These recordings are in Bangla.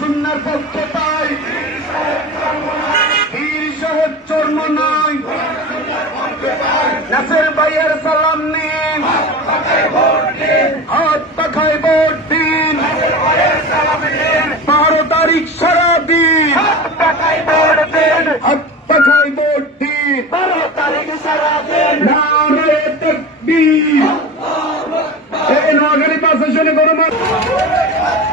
সুন্নার পক্ষে তাই পীর সাহেব চর্ম নয় নাসের ভাইয়ের সালাম নিন হাত পাখায় ভোট দিন 12 তারিখ সারাদিন হাত পাখায় ভোট দিন 12 তারিখ সারাদিন নারে তাকবীর এই নোয়াখালী পাঁচ আসনে গণমাধ্যম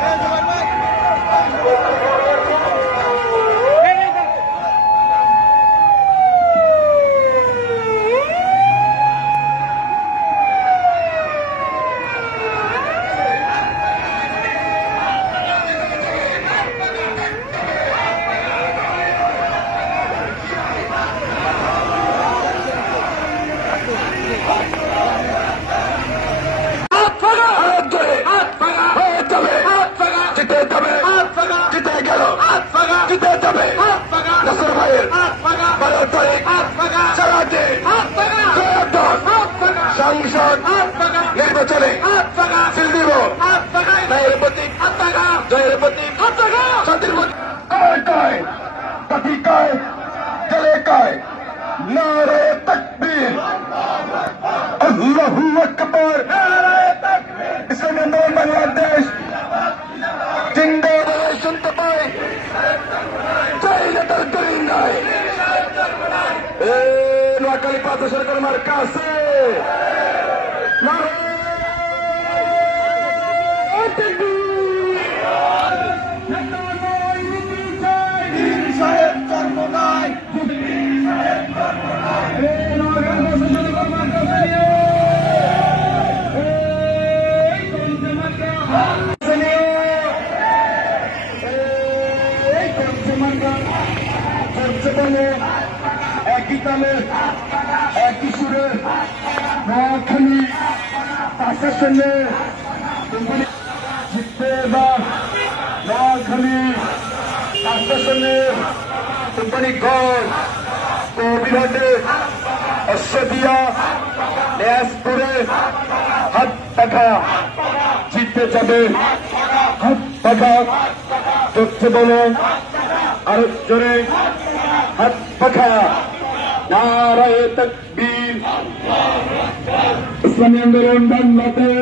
সংসদ নির্বাচনে সিল দিব জয়ের প্রতীক শান্তির প্রতীক প্রতিকায় জলেকায় নারে তাকবীর আল্লাহু আকবার ইসলামী আন্দোলন বাংলাদেশ জিন্দাবাদ শুনতে পাই চাইলে তার করি নাই নোয়াখালী পাঁচ সরকার আমার কাছে একই তালে একই সুরে নোয়াখালী পাশের সঙ্গে জিততে এবার নোয়াখালী পাশের সঙ্গে কোম্পানিগঞ্জ কবিরহাটে অশ্বদিয়া ন্যাসপুরে হাত পাখা জিততে যাবে হাত পাখা ধরতে বলো আরো জোরে হাত পাখা নারায়ে তাকবীর ইসলামী আন্দোলন বাংলাদেশ।